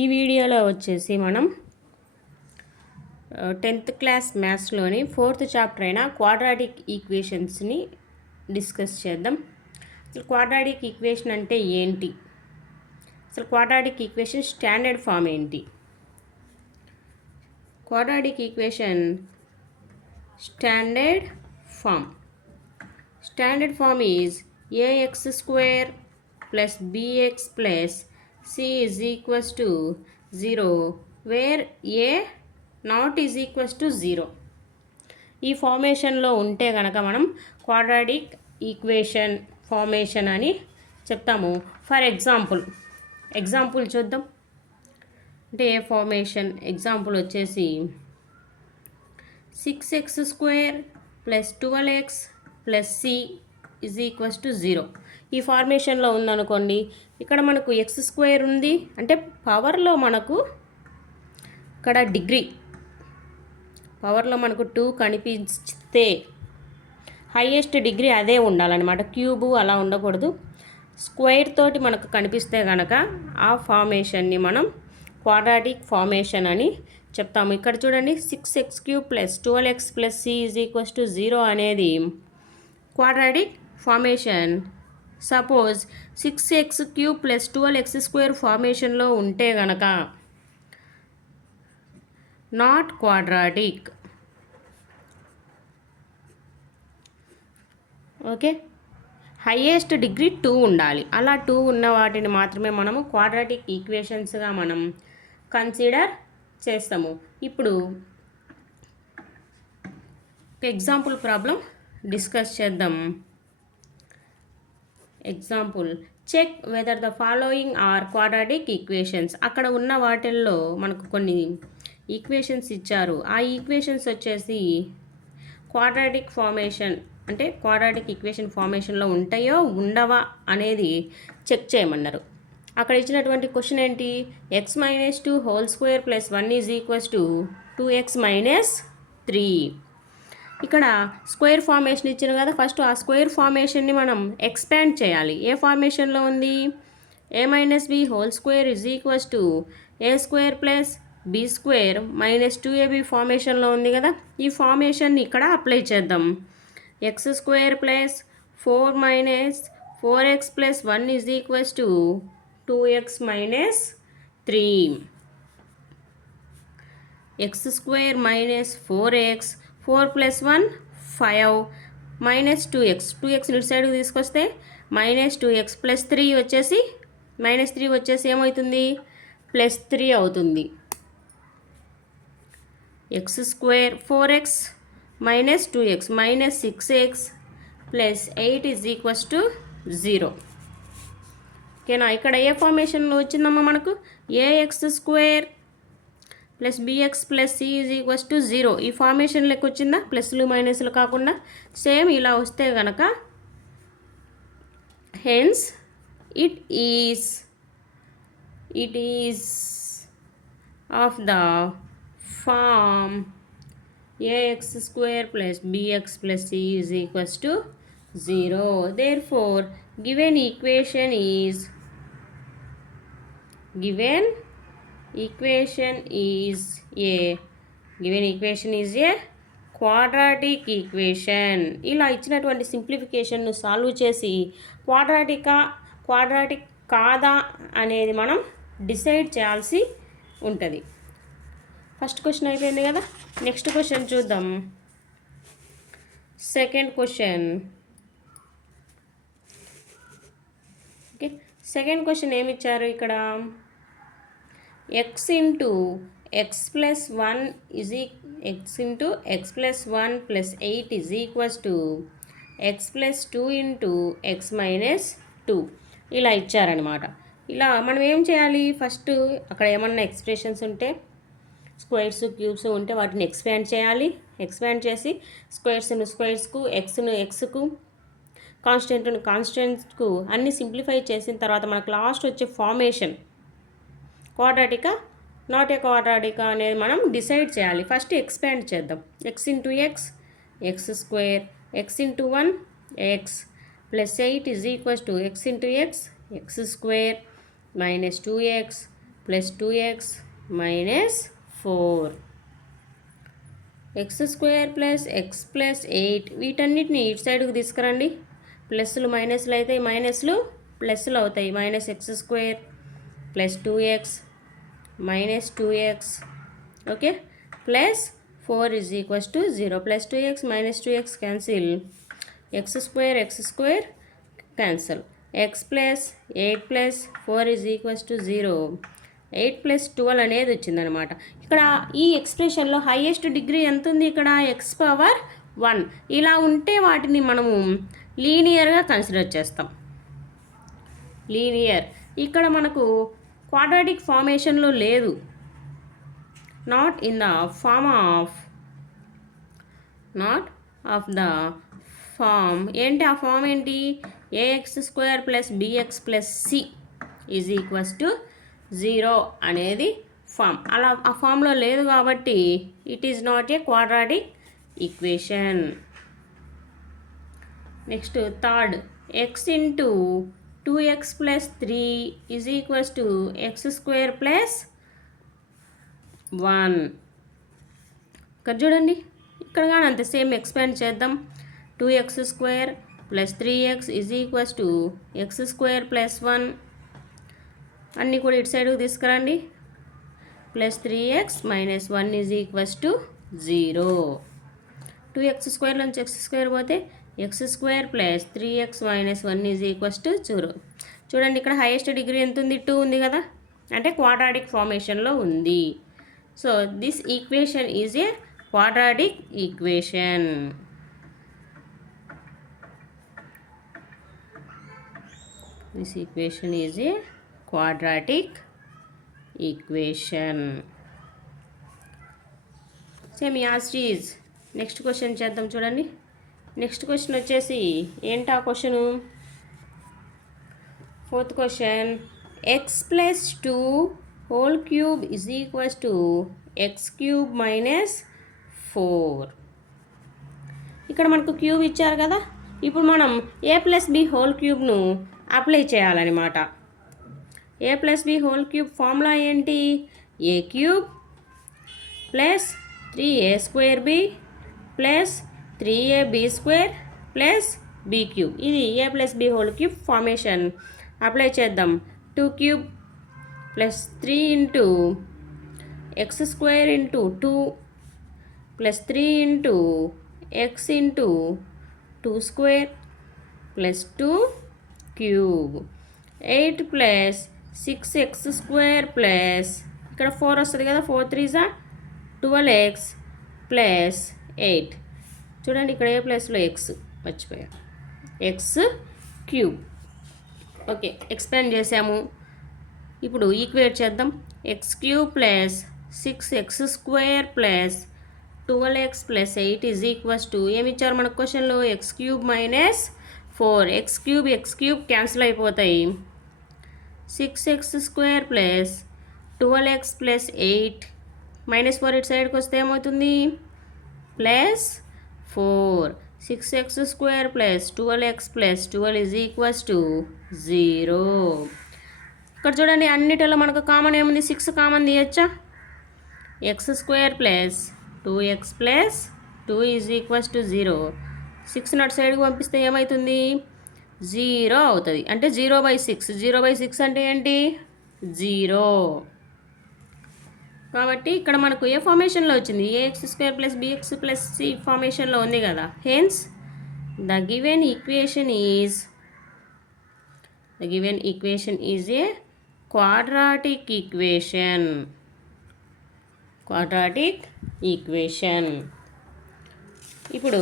ఈ వీడియోలో వచ్చేసి మనం 10th క్లాస్ మ్యాథ్స్లోని 4th చాప్టర్ అయిన క్వాడ్రాటిక్ ఈక్వేషన్స్ని డిస్కస్ చేద్దాం. అసలు క్వాడ్రాటిక్ ఈక్వేషన్ అంటే ఏంటి, అసలు క్వాడ్రాటిక్ ఈక్వేషన్ స్టాండర్డ్ ఫామ్ ఏంటి? Quadratic equation standard form is ax square plus bx plus c is equals to 0 where a not is equals to 0. ఈ ఫార్మేషన్లో ఉంటే కనుక మనం క్వాడ్రాటిక్ ఈక్వేషన్ ఫార్మేషన్ అని చెప్తాము. ఫర్ ఎగ్జాంపుల్ చూద్దాం. అంటే ఏ ఫార్మేషన్ ఎగ్జాంపుల్ వచ్చేసి 6x square plus 12x plus c is equals to 0. ఈ ఫార్మేషన్లో ఉందనుకోండి, ఇక్కడ మనకు ఎక్స్ స్క్వేర్ ఉంది అంటే పవర్లో మనకు ఇక్కడ పవర్లో మనకు 2 కనిపిస్తే హైయెస్ట్ డిగ్రీ అదే ఉండాలన్నమాట, క్యూబు అలా ఉండకూడదు. స్క్వేర్ తోటి మనకు కనిపిస్తే కనుక ఆ ఫార్మేషన్ని మనం క్వాడ్రాటిక్ ఫార్మేషన్ అని చెప్తాము. ఇక్కడ చూడండి, 6x³ plus 12x plus c is equals to 0 అనేది quadratic formation. Suppose 6x³ plus 12x² ఫార్మేషన్లో ఉంటే గనక not quadratic. Okay, highest degree 2 ఉండాలి. అలా 2 ఉన్న వాటిని మాత్రమే మనము క్వాడ్రాటిక్ ఈక్వేషన్స్గా మనం కన్సిడర్ చేస్తాము. ఇప్పుడు ఎగ్జాంపుల్ ప్రాబ్లం డిస్కస్ చేద్దాం. Example, check whether the following are quadratic equations. అక్కడ ఉన్న వాటిల్లో మనకు కొన్ని ఈక్వేషన్స్ ఇచ్చారు. ఆ ఈక్వేషన్స్ వచ్చేసి క్వాడ్రాటిక్ ఫార్మేషన్ అంటే క్వాడ్రాటిక్ ఈక్వేషన్ ఫార్మేషన్లో ఉంటాయో ఉండవా అనేది చెక్ చేయమన్నారు. అక్కడ ఇచ్చినటువంటి క్వశ్చన్ ఏంటి, x - 2 whole square plus 1 is equals to 2x - 3. ఇక్కడ స్క్వేర్ ఫార్మేషన్ ఇచ్చారు కదా, ఫస్ట్ ఆ స్క్వేర్ ఫార్మేషన్ని మనం ఎక్స్పాండ్ చేయాలి. ఏ ఫార్మేషన్లో ఉంది, a - b whole square is equals to a square plus b square minus 2ab ఫార్మేషన్లో ఉంది కదా. ఈ ఫార్మేషన్ని ఇక్కడ అప్లై చేద్దాం. x square plus 4 - 4x plus 1 is equals to 2x - 3. x square minus 4x 4 plus 1 5 minus 2x ఇటు సైడ్కి తీసుకొస్తే minus 2x plus 3 వచ్చేసి -3 వచ్చేసి ఏమవుతుంది, +3 అవుతుంది. x square 4x minus 2x minus 6x plus 8 is equals to 0. ఓకేనా, ఇక్కడ ఏ ఫార్మేషన్లో వచ్చిందమ్మా మనకు, ax square plus bx plus c is equals to 0. ఈ ఫార్మేషన్ లెక్క వచ్చిందా, ప్లస్లు మైనస్లు కాకుండా సేమ్ ఇలా వస్తే కనుక hence it is of the form ax square plus bx plus c is equals to 0. Therefore given equation is a quadratic equation. ఇలా ఇచ్చినటువంటి సింప్లిఫికేషన్ను సాల్వ్ చేసి క్వాడ్రాటిక్ కాదా అనేది మనం డిసైడ్ చేయాల్సి ఉంటుంది. ఫస్ట్ క్వశ్చన్ అయిపోయింది కదా, నెక్స్ట్ క్వశ్చన్ చూద్దాం. Second question. Okay, second question ఏమి ఇచ్చారు ఇక్కడ, x into x plus 1 plus 8 is equals to x plus 2 into x minus 2 ఇలా ఇచ్చారనమాట. ఇలా మనం ఏం చేయాలి, ఫస్ట్ అక్కడ ఏమన్నా ఎక్స్ప్రెషన్స్ ఉంటే స్క్వేర్స్ క్యూబ్స్ ఉంటే వాటిని ఎక్స్పాండ్ చేయాలి. ఎక్స్పాండ్ చేసి స్క్వేర్స్కు ఎక్స్కు కాన్స్టెంట్కు అన్ని సింప్లిఫై చేసిన తర్వాత మనకు లాస్ట్ వచ్చే ఫార్మేషన్ క్వాడ్రాటికా నాట్ ఏ క్వాడ్రాటికా అనేది మనం డిసైడ్ చేయాలి. ఫస్ట్ ఎక్స్పాండ్ చేద్దాం. x into x square x into 1 x plus 8 is equals to x into x square minus 2x plus 2x minus 4 x² plus x plus 8 వీటన్నిటిని ఇటు సైడ్కి తీసుకురండి. ప్లస్లు మైనస్లు అయితే మైనస్లు ప్లస్లు అవుతాయి. Minus x² plus 2x minus 2x okay plus 4 is equals to 0. Plus 2x minus 2x cancel. x² cancel. x plus 8 plus 4 is equals to 0. 8 plus 12 అనేది వచ్చిందనమాట. ఇక్కడ ఈ ఎక్స్ప్రెషన్లో హైయెస్ట్ డిగ్రీ ఎంత ఉంది? ఇక్కడ x⁻1. ఇలా ఉంటే వాటిని మనము లీనియర్గా కన్సిడర్ చేస్తాం. లీనియర్ ఇక్కడ మనకు క్వాడ్రాటిక్ ఫార్మేషన్లో లేదు. నాట్ ఆఫ్ ద ఫామ్ ఏంటి? ఆ ఫామ్ ఏంటి? ax² plus bx plus c is equals to 0 అనేది ఫామ్. అలా ఆ ఫామ్లో లేదు కాబట్టి it is not a quadratic equation. Next third, x into 2x plus 3 is equals to x² plus 1. ఇక్కడ చూడండి, ఇక్కడ కానీ అంతే సేమ్ ఎక్స్పాండ్ చేద్దాం. 2x² plus 3x is equals to x² plus 1. అన్నీ కూడా ఇటు సైడ్కి తీసుకురండి. Plus 3x minus 1 is equals to 0. 2x² నుంచి x² పోతే x² plus 3x minus 1 is equals to 0. చూడండి ఇక్కడ హైయెస్ట్ డిగ్రీ ఎంత ఉంది? 2 ఉంది కదా, అంటే క్వాడ్రాటిక్ ఫార్మేషన్లో ఉంది. So this equation is a quadratic equation. This equation is a quadratic equation. Same as it is. Next question చేద్దాం. చూడండి, నెక్స్ట్ క్వశ్చన్ వచ్చేసి ఏంటా question? Fourth question, x plus 2 whole cube is equals to x³ minus 4. ఇక్కడ మనకు cube ఇచ్చారు కదా, ఇప్పుడు మనం a ప్లస్ b హోల్ క్యూబ్ను అప్లై చేయాలన్నమాట. a plus b whole cube formula ఏంటి? a³ plus 3a² b plus 3ab² plus b³ ఇది a plus b whole cube formation. Apply చేద్దాం. 2³ plus 3 into x² into 2 plus 3 into x into 2² plus 2³ 8 plus 6x² plus ఇక్కడ 4 వస్తుంది కదా, 4 3s 12x plus 8. చూడండి ఇక్కడ ఏ ప్లస్లో x మర్చిపోయా, x³ okay expand చేసాము. ఇప్పుడు ఈక్వేట్ చేద్దాం. x³ plus 6x² plus 12x plus 8 is equals to ఏమి ఇచ్చారు మన క్వశ్చన్లో? x³ minus 4. x³ క్యాన్సిల్ అయిపోతాయి. 6x² plus 12x plus 8 minus 4 ఇటు సైడ్కి వస్తే ఏమవుతుంది? Plus 4. 6x² plus 12x plus 12 is equals to 0. ఇక్కడ చూడండి అన్నిటిలో మనకు కామన్ ఏముంది? 6 కామన్ తీయచ్చా? x² plus 2x plus 2 is equals to 0. 6 not సైడ్కి పంపిస్తే ఏమవుతుంది? 0 అవుతుంది. అంటే 0/6. 0/6 అంటే ఏంటి? 0. కాబట్టి ఇక్కడ మనకు ఏ ఫార్మేషన్లో వచ్చింది? ax² plus bx plus c ఫార్మేషన్లో ఉంది కదా. Hence the given equation is a quadratic equation. ఇప్పుడు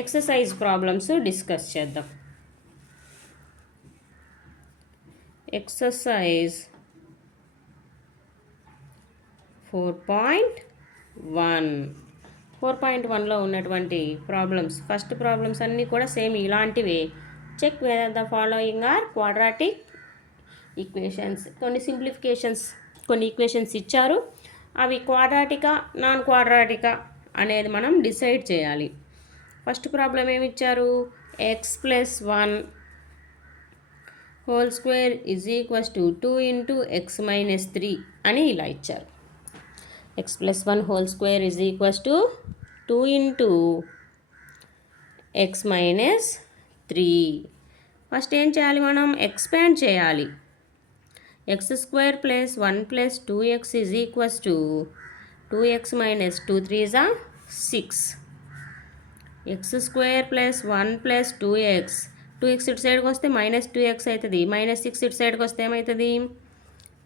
ఎక్సర్సైజ్ ప్రాబ్లమ్స్ డిస్కస్ చేద్దాం. ఎక్సర్సైజ్ 4.1లో ఉన్నటువంటి ప్రాబ్లమ్స్, ఫస్ట్ ప్రాబ్లమ్స్ అన్నీ కూడా సేమ్ ఇలాంటివే. Check whether the following are quadratic equations. కొన్ని సింప్లిఫికేషన్స్, కొన్ని ఈక్వేషన్స్ ఇచ్చారు, అవి క్వాడ్రాటికా నాన్ క్వాడ్రాటికా అనేది మనం డిసైడ్ చేయాలి. ఫస్ట్ ప్రాబ్లం ఏమి ఇచ్చారు? x plus 1 whole square is equals to 2 into X minus 3 అని ఇలా ఇచ్చారు. X plus 1 whole square is equals to 2 into X minus 3. First ఏం చేయాలి, మనం ఎక్స్పాండ్ చేయాలి. X square plus 1 plus 2x is equals to 2x minus 2 3 6. X square plus 1 plus 2x, 2x ఇటు సైడ్కి వస్తే మైనస్ 2x అవుతుంది, మైనస్ 6 ఇటు సైడ్కి వస్తే ఏమవుతుంది,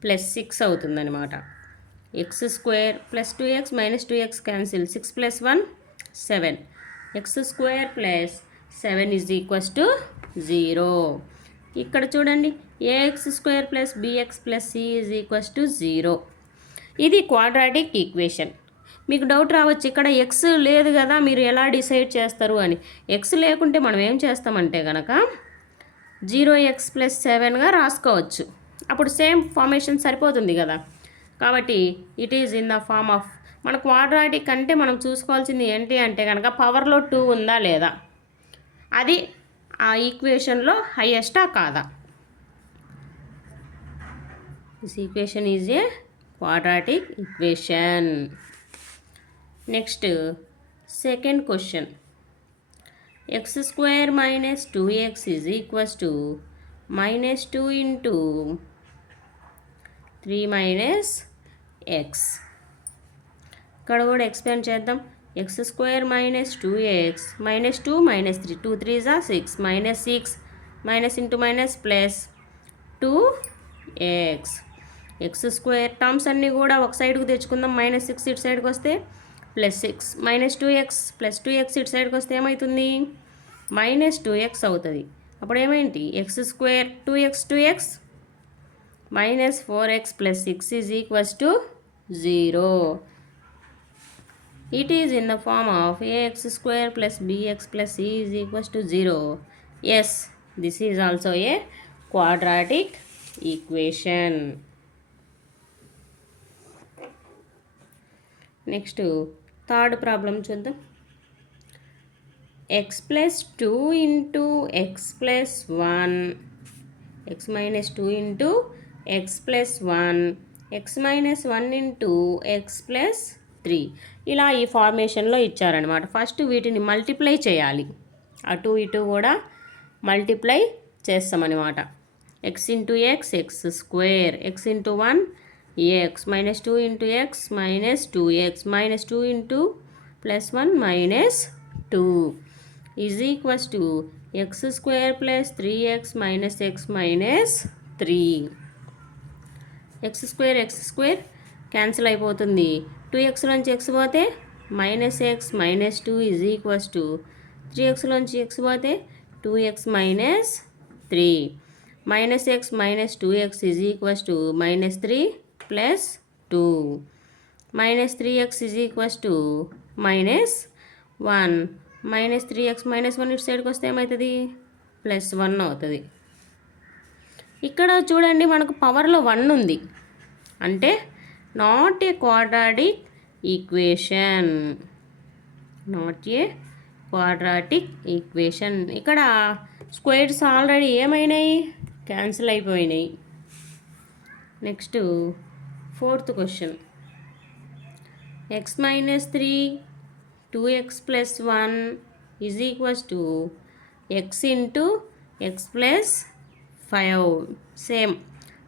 ప్లస్ 6 అవుతుంది అనమాట. X square plus 2x minus 2x cancel, 6 plus 1 7. X square plus 7 is equals to 0. ఇక్కడ చూడండి, a x square plus b x plus c is equals to 0. ఇది క్వాడ్రాటిక్ ఈక్వేషన్. మీకు డౌట్ రావచ్చు, ఇక్కడ ఎక్స్ లేదు కదా, మీరు ఎలా డిసైడ్ చేస్తారు అని. ఎక్స్ లేకుంటే మనం ఏం చేస్తామంటే కనుక 0x ప్లస్ 7గా రాసుకోవచ్చు. అప్పుడు సేమ్ ఫార్మేషన్ సరిపోతుంది కదా. కాబట్టి it is in the form of, మన క్వాడ్రాటిక్ అంటే మనం చూసుకోవాల్సింది ఏంటి అంటే కనుక పవర్లో 2 ఉందా లేదా, అది ఆ ఈక్వేషన్లో హైయెస్టా కాదా. This equation is a quadratic equation. Next second question, X square minus 2x is equals to minus 2 into 3 minus X. ఇక్కడ కూడా ఎక్స్పాండ్ చేద్దాం. X square minus 2x minus 2 minus 3, 2 3 6 minus 6 minus into minus plus 2x. X square terms అన్నీ కూడా ఒక సైడ్కి తెచ్చుకుందాం. Minus 6 ఇటు సైడ్కి వస్తే plus 6 minus 2x plus 2x ఇటు సైడ్కి వస్తే ఏమవుతుంది, మైనస్ 2x అవుతుంది. అప్పుడు ఏమేంటి, x square 2x minus 4x plus 6 is equals to 0. It is in the form of ax square plus bx plus c is equals to 0. Yes, this is also a quadratic equation. Next, third problem చూద్దాం. x plus 2 into x plus 1, x minus 2 into x plus 1, x minus 1 into x plus 3. ఇలా ఈ ఫార్మేషన్లో ఇచ్చారనమాట. First వీటిని multiply చేయాలి, అటు ఇటు కూడా multiply చేస్తామన్నమాట. X into X X square, X into 1 X minus 2 into X minus 2x minus 2 into plus 1 minus 2 is equals to x square plus 3x minus X minus 3. X square cancel అయిపోతుంది. 2x నుంచి x పోతే minus X minus 2 is equals to 3x నుంచి x పోతే 2x minus 3. Minus X minus 2x is equals to minus 3 plus 2. Minus 3x is equals to minus 1. Minus 3x minus 1 ఇటు సైడ్కి వస్తే ఏమవుతుంది, plus 1 అవుతుంది. ఇక్కడ చూడండి, మనకు పవర్లో 1 ఉంది అంటే not a quadratic equation, not a quadratic equation. ఇక్కడ స్క్వేర్స్ ఆల్రెడీ ఏమైనాయి, క్యాన్సిల్ అయిపోయినాయి. Next fourth question, x minus 3 2x plus 1 is equals to x into x plus 5. Same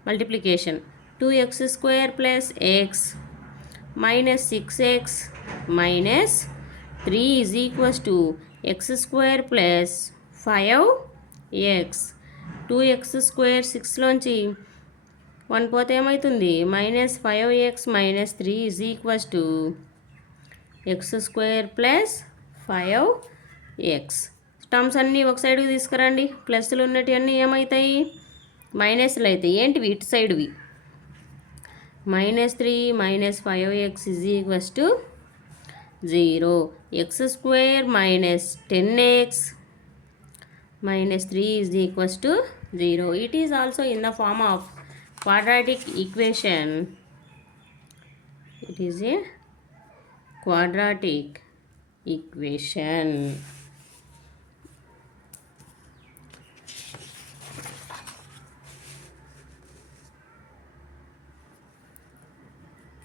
multiplication, 2x square plus x minus 6x minus 3 is equals to x square plus 5x. 2x square 6లోంచి 1 పోతే ఏమవుతుంది, minus 5x minus 3 is equals to x square plus 5x. Terms అన్నీ ఒక సైడ్కి తీసుకురండి, ప్లస్లు ఉన్నటివన్నీ ఏమవుతాయి, మైనస్లు అవుతాయి. ఏంటివి, ఇటు సైడ్వి. Minus 3 minus 5x is equals to 0. X square minus 10x minus 3 is equals to 0. It is also in the form of quadratic equation. It is a quadratic equation.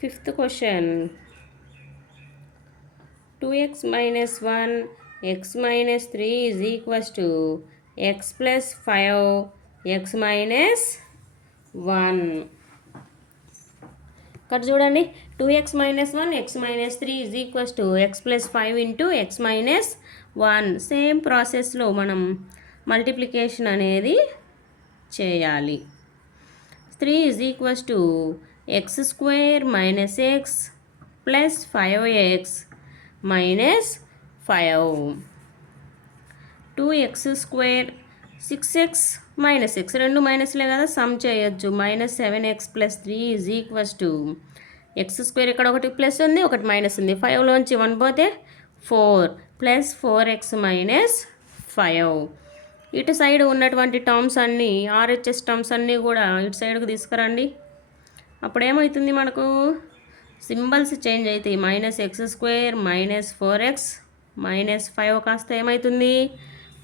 Fifth question 2x minus 1 x minus 3 is equals to x plus 5 x minus 1. ఇక్కడ చూడండి 2x minus 1 x minus 3 is equals to x plus 5 into x minus 1. Same ప్రాసెస్లో మనం multiplication అనేది చేయాలి. 3 is equals to x square minus x plus 5x minus 5. 2x square 6x minus x రెండు మైనస్లే కదా some చేయొచ్చు. Minus 7x plus 3 is equals to x square ఇక్కడ ఒకటి plus ఉంది ఒకటి మైనస్ ఉంది 5లోంచి 1 పోతే 4 ప్లస్ 4x మైనస్ 5. ఇటు సైడ్ ఉన్నటువంటి టర్మ్స్ అన్నీ ఆర్హెచ్ఎస్ టర్మ్స్ అన్నీ కూడా ఇటు సైడ్కి తీసుకురండి. అప్పుడు ఏమవుతుంది మనకు సింబల్స్ చేంజ్ అవుతాయి. Minus x square minus 4x minus 5 కాస్త ఏమవుతుంది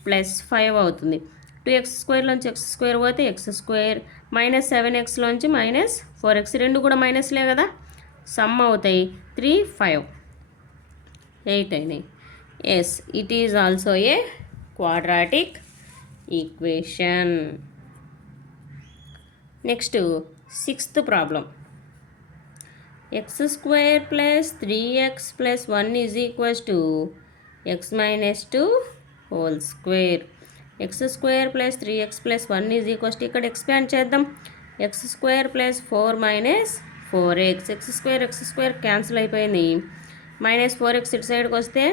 ప్లస్ 5 అవుతుంది. 2x స్క్వేర్లోంచి ఎక్స్ స్క్వేర్ పోతే ఎక్స్ స్క్వేర్ మైనస్ 7xలోంచి మైనస్ 4x రెండు కూడా మైనస్లే కదా సమ్ అవుతాయి 3 5 8 అయినాయి. Yes it is also a quadratic equation. Next sixth problem x square plus 3x plus 1 is equals to x minus 2 whole square. X square plus 3x plus 1 is equals to ఇక్కడ expand చేద్దాం. X square plus 4 minus 4x x square cancel అయిపోయింది. Minus 4x ఇటు సైడ్కి వస్తే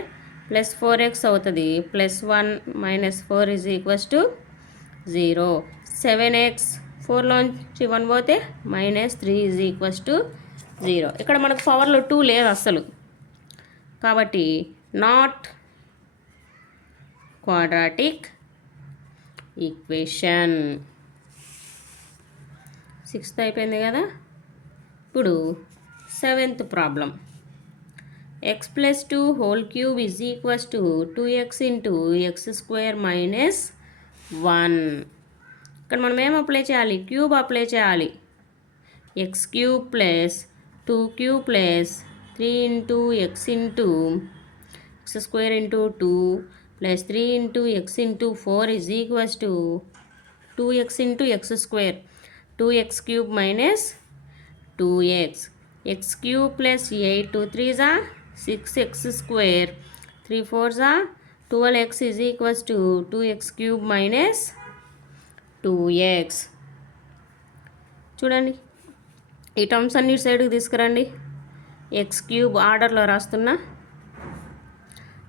plus 4x అవుతుంది. Plus 1 minus 4 is equals to 0. 7x 4లోంచి 1 పోతే minus 3 is equals to 0. ఇక్కడ మనకు పవర్లో 2 లేదు అస్సలు కాబట్టి నాట్ క్వాడ్రాటిక్ ఈక్వేషన్. సిక్స్త్ అయిపోయింది కదా. ఇప్పుడు seventh problem X plus 2 whole cube is equals to 2x into x square minus 1. ఇక్కడ మనం ఏం అప్లై చేయాలి క్యూబ్ అప్లై చేయాలి. X cube plus 2q plus 3 into X into x square into 2 plus 3 into X into 4 is equals to 2x into x square 2x cube minus 2x X cube plus 8 2 3 6x square 3 4 12x is equals to 2x cube minus 2x. చూడండి ఈ terms అన్ని సైడ్కి తీసుకురండి. X cube ఆర్డర్లో రాస్తున్నా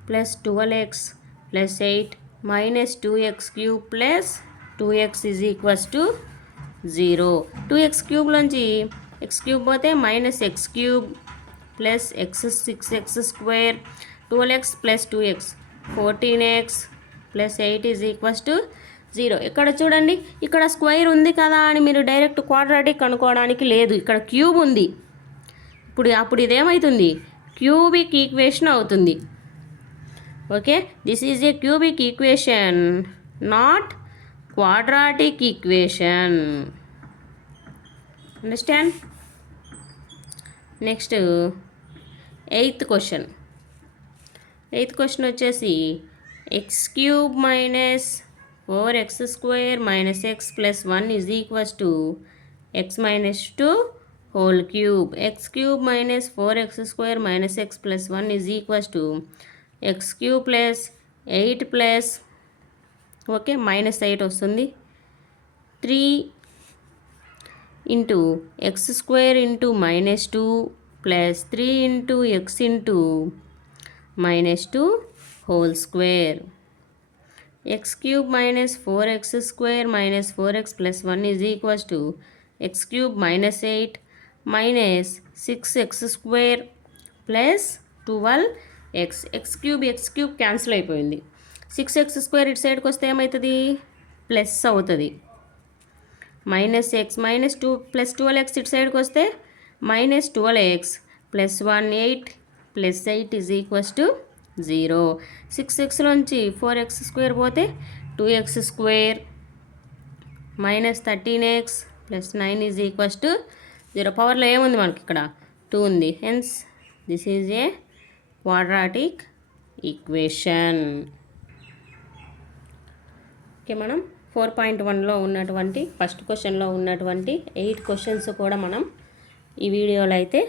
plus 12x plus 8 minus 2x cube plus 2x is equals to 0. 2x క్యూబ్లోంచి x cube పోతే minus x cube plus x 6x square 12x plus 2x 14x plus 8 is equals to 0. ఇక్కడ చూడండి ఇక్కడ square ఉంది కదా అని మీరు డైరెక్ట్ క్వాడ్రాటిక్ అనుకోవడానికి లేదు. ఇక్కడ క్యూబ్ ఉంది. అప్పుడు ఇదేమవుతుంది క్యూబిక్ ఈక్వేషన్ అవుతుంది. Okay this is a cubic equation not quadratic equation. Understand. Next eighth question వచ్చేసి x cube minus 4x square minus x plus 1 is equals to x minus 2 whole cube. X cube minus 4x square minus x plus 1 is equals to x cube plus 8 plus okay minus 8 వస్తుంది 3 into x square into minus 2 plus 3 into X into minus 2 whole square. X cube minus 4x square minus 4x plus 1 is equals to x cube minus 8 minus 6x square plus 12x X cube cancel అయిపోయింది. 6x square ఇటు సైడ్కి వస్తే ఏమవుతుంది plus అవుతుంది. Minus X minus 2 plus 12x ఇటు సైడ్కి వస్తే minus 12x plus 1 8 plus 8 is equals to 0. 6xలోంచి 4x square పోతే 2x square minus 13x plus 9 is equals to 0. పవర్లో ఏముంది మనకి ఇక్కడ 2 ఉంది. Hence this is a quadratic equation. Okay, మనం 4.1లో ఉన్నటువంటి ఫస్ట్ క్వశ్చన్లో ఉన్నటువంటి 8 క్వశ్చన్స్ కూడా మనం ఈ వీడియోలో అయితే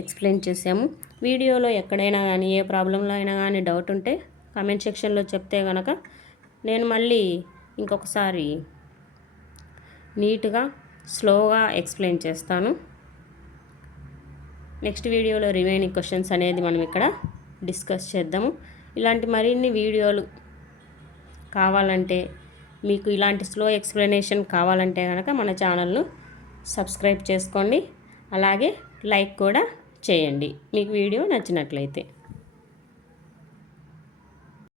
ఎక్స్ప్లెయిన్ చేసాము. వీడియోలో ఎక్కడైనా కానీ ఏ ప్రాబ్లంలో అయినా కానీ డౌట్ ఉంటే కామెంట్ సెక్షన్లో చెప్తే కనుక నేను మళ్ళీ ఇంకొకసారి నీట్గా స్లోగా ఎక్స్ప్లెయిన్ చేస్తాను. నెక్స్ట్ వీడియోలో రిమైనింగ్ క్వశ్చన్స్ అనేది మనం ఇక్కడ డిస్కస్ చేద్దాము. ఇలాంటి మరిన్ని వీడియోలు కావాలంటే, మీకు ఇలాంటి స్లో ఎక్స్ప్లెనేషన్ కావాలంటే కనుక మన ఛానల్ను సబ్స్క్రైబ్ చేసుకోండి. అలాగే లైక్ కూడా చేయండి మీకు వీడియో నచ్చినట్లయితే.